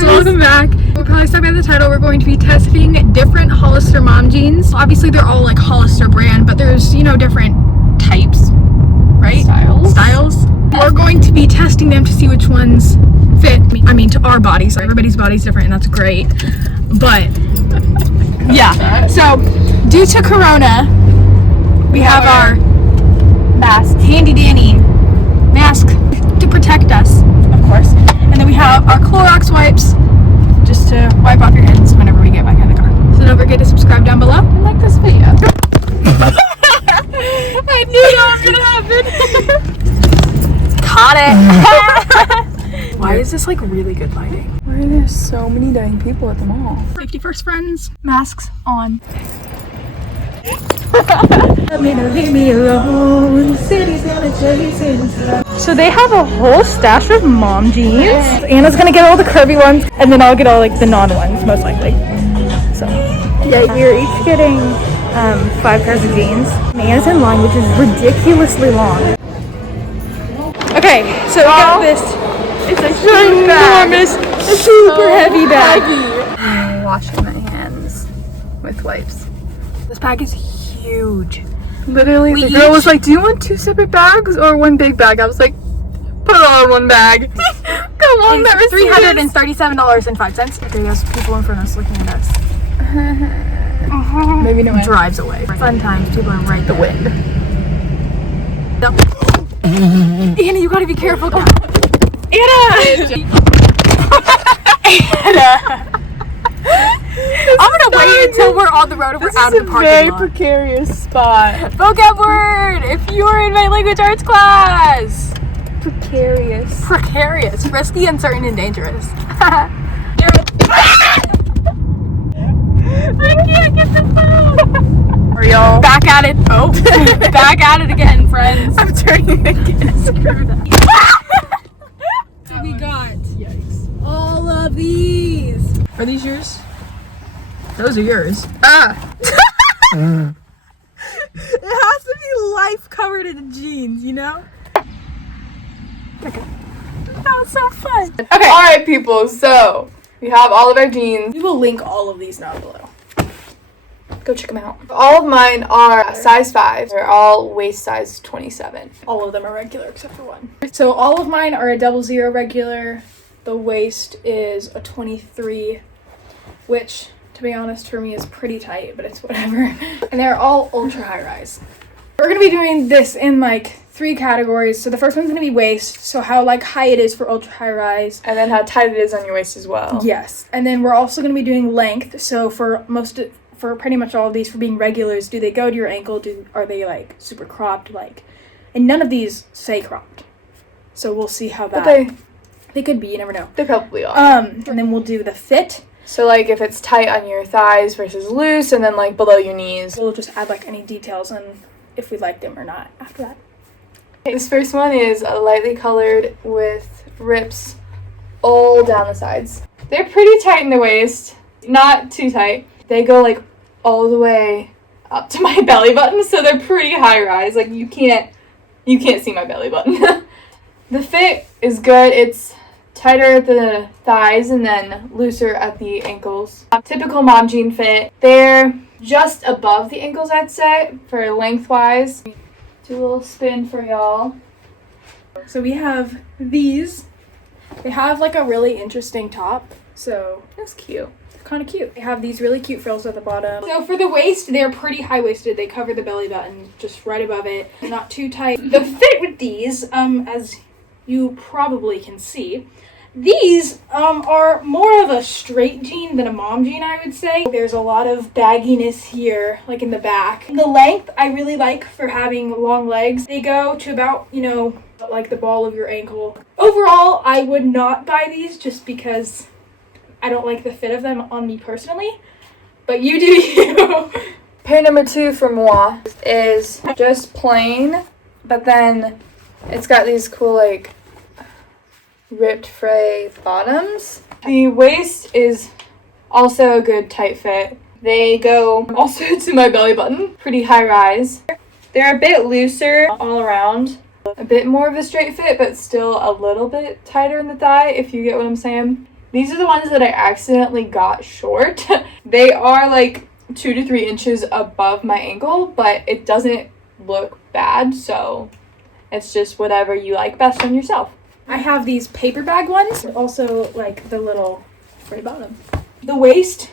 So welcome back. We'll probably start by the title. We're going to be testing different Hollister mom jeans. Obviously they're all like Hollister brand, but there's, you know, different types, right? Styles. We're going to be testing them to see which ones fit, I mean, to our bodies. Everybody's body's different and that's great. But yeah, so due to Corona, we have our mask, handy dandy mask to protect us, of course. And then we have our Clorox wipes just to wipe off your hands whenever we get back in the car. So don't forget to subscribe down below and like this video. I knew that was gonna happen. Caught it. Why is this like really good lighting? Why are there so many dying people at the mall? Safety first, friends. Masks on. Leave me alone. City's gonna chase inside. So they have a whole stash of mom jeans. Anna's gonna get all the curvy ones, and then I'll get all like the non ones, most likely. So yeah, you're each getting 5 pairs of jeans. Anna's in line, which is ridiculously long. Okay, so we got this. It's a enormous, super heavy bag. I'm washing my hands with wipes. This bag is huge. Literally, the girl was like, do you want 2 separate bags or 1 big bag? I was like, put it all in 1 bag. Come on, that was $337.05. Okay, there's people in front of us looking at us. Maybe no one Drives away. Fun times, people are right the wind. Anna, you gotta be careful. Anna! Anna! I'm gonna wait until we're on the road and we're out of the parking lot. This is a very precarious spot. Vocab word! If you were in my language arts class! Precarious. Precarious. Risky, uncertain, and dangerous. I can't get the phone! Are y'all back at it? Oh, back at it again, friends. I'm turning again. Screwed up. So we got all of these. Are these yours? Those are yours. Ah! It has to be life covered in jeans, you know? Okay. That was so fun. Okay. Alright, people, so we have all of our jeans. We will link all of these down below. Go check them out. All of mine are a size 5. They're all waist size 27. All of them are regular except for one. So all of mine are a 00 regular. The waist is a 23, which, to be honest, for me is pretty tight, but it's whatever. And they're all ultra high rise. We're gonna be doing this in like 3 categories. So the first one's gonna be waist, so how like high it is for ultra high rise. And then how tight it is on your waist as well. Yes. And then we're also gonna be doing length. So for pretty much all of these, for being regulars, do they go to your ankle? Are they like super cropped? And none of these say cropped. So we'll see how that. But they could be, you never know. They probably are. And then we'll do the fit. So like if it's tight on your thighs versus loose, and then like below your knees. We'll just add like any details and if we like them or not after that. This first one is lightly colored with rips all down the sides. They're pretty tight in the waist, not too tight. They go like all the way up to my belly button, so they're pretty high rise. Like you can't see my belly button. The fit is good. It's tighter at the thighs and then looser at the ankles. Typical mom jean fit. They're just above the ankles, I'd say, for lengthwise. Do a little spin for y'all. So we have these. They have like a really interesting top, so That's cute. kind of cute. They have these really cute frills at the bottom. So for the waist, they're pretty high-waisted. They cover the belly button just right above it. Not too tight. The fit with these, as you probably can see, these are more of a straight jean than a mom jean, I would say. There's a lot of bagginess here, like in the back. The length I really like for having long legs. They go to about, you know, like the ball of your ankle. Overall, I would not buy these just because I don't like the fit of them on me personally, but you do you. Pair number 2 for moi is just plain, but then it's got these cool like ripped fray bottoms. The waist is also a good tight fit. They go also to my belly button, pretty high rise. They're a bit looser all around, a bit more of a straight fit, but still a little bit tighter in the thigh, if you get what I'm saying. These are the ones that I accidentally got short. They are like 2 to 3 inches above my ankle, but it doesn't look bad, so it's just whatever you like best on yourself. I have these paper bag ones, also like the little free bottom. The waist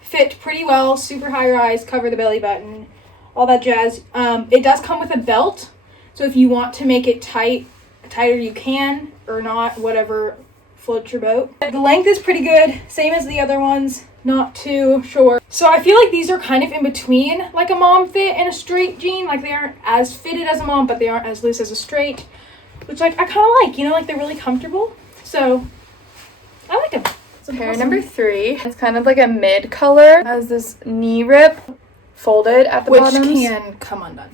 fit pretty well, super high rise, cover the belly button, all that jazz. It does come with a belt, so if you want to make it tighter you can, or not, whatever floats your boat. The length is pretty good, same as the other ones, not too short. So I feel like these are kind of in between like a mom fit and a straight jean. Like they aren't as fitted as a mom, but they aren't as loose as a straight, which like I kind of like, you know, like they're really comfortable. So I like them. Pair number 3. It's kind of like a mid color. It has this knee rip folded at the bottom. Which can come undone.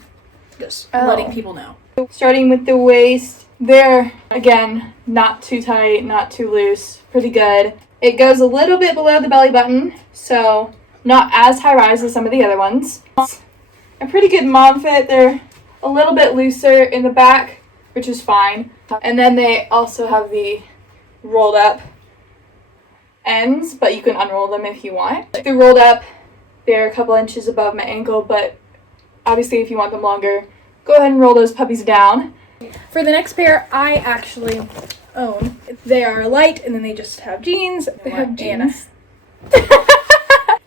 Just letting people know. Starting with the waist. They're, again, not too tight, not too loose, pretty good. It goes a little bit below the belly button, so not as high rise as some of the other ones. A pretty good mom fit. They're a little bit looser in the back, which is fine. And then they also have the rolled up ends, but you can unroll them if you want. They're rolled up. They're a couple inches above my ankle, but obviously if you want them longer, go ahead and roll those puppies down. For the next pair, I actually own. They are light, and then they just have jeans. They have jeans.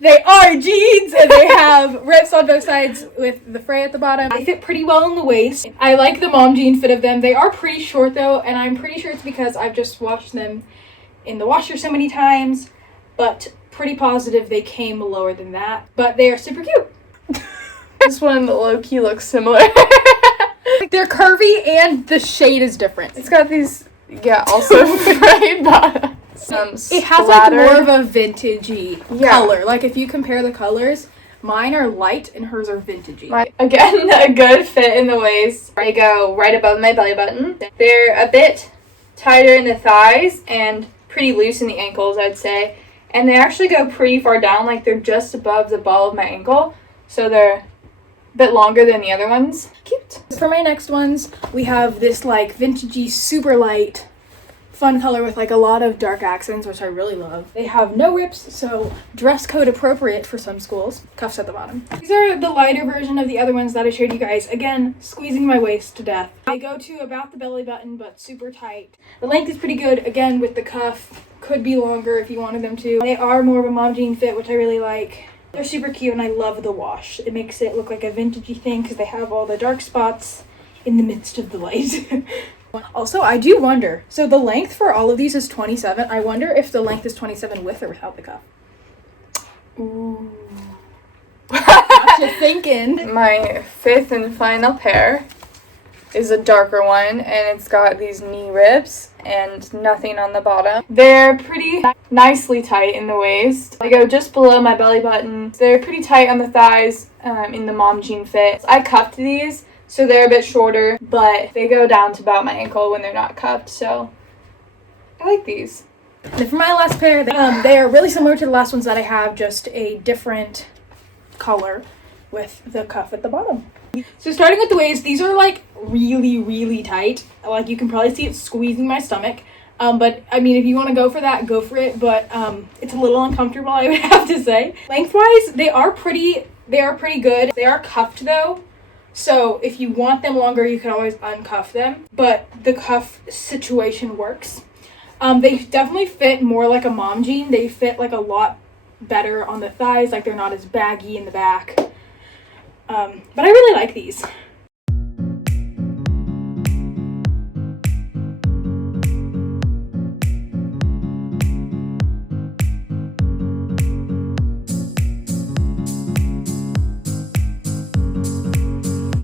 They are jeans, and they have rips on both sides with the fray at the bottom. They fit pretty well in the waist. I like the mom jean fit of them. They are pretty short, though, and I'm pretty sure it's because I've just washed them in the washer so many times, but pretty positive they came lower than that. But they are super cute. This one low-key looks similar. They're curvy and the shade is different. It's got these, also frayed bottoms. It has like more of a vintagey color. Like if you compare the colors, mine are light and hers are vintagey. Again, a good fit in the waist. They go right above my belly button. They're a bit tighter in the thighs and pretty loose in the ankles, I'd say. And they actually go pretty far down, like they're just above the ball of my ankle. So they're bit longer than the other ones. Cute. For my next ones, we have this like vintagey, super light, fun color with like a lot of dark accents, which I really love. They have no rips, so dress code appropriate for some schools. Cuffs at the bottom. These are the lighter version of the other ones that I showed you guys. Again, squeezing my waist to death. They go to about the belly button, but super tight. The length is pretty good, again, with the cuff. Could be longer if you wanted them to. They are more of a mom jean fit, which I really like. They're super cute, and I love the wash. It makes it look like a vintagey thing because they have all the dark spots in the midst of the light. Also, I do wonder, so the length for all of these is 27. I wonder if the length is 27 with or without the cuff. Ooh. Gotcha thinking. My 5th and final pair is a darker one, and it's got these knee ribs and nothing on the bottom. They're pretty nicely tight in the waist. They go just below my belly button. They're pretty tight on the thighs in the mom jean fit. I cuffed these, so they're a bit shorter, but they go down to about my ankle when they're not cuffed, so I like these. And for my last pair, they are really similar to the last ones that I have, just a different color with the cuff at the bottom. So starting with the waist, these are like really, really tight. Like you can probably see it squeezing my stomach. But I mean, if you want to go for that, go for it. But it's a little uncomfortable, I would have to say. Lengthwise, they are pretty good. They are cuffed though. So if you want them longer, you can always uncuff them. But the cuff situation works. They definitely fit more like a mom jean. They fit like a lot better on the thighs. Like they're not as baggy in the back. But I really like these.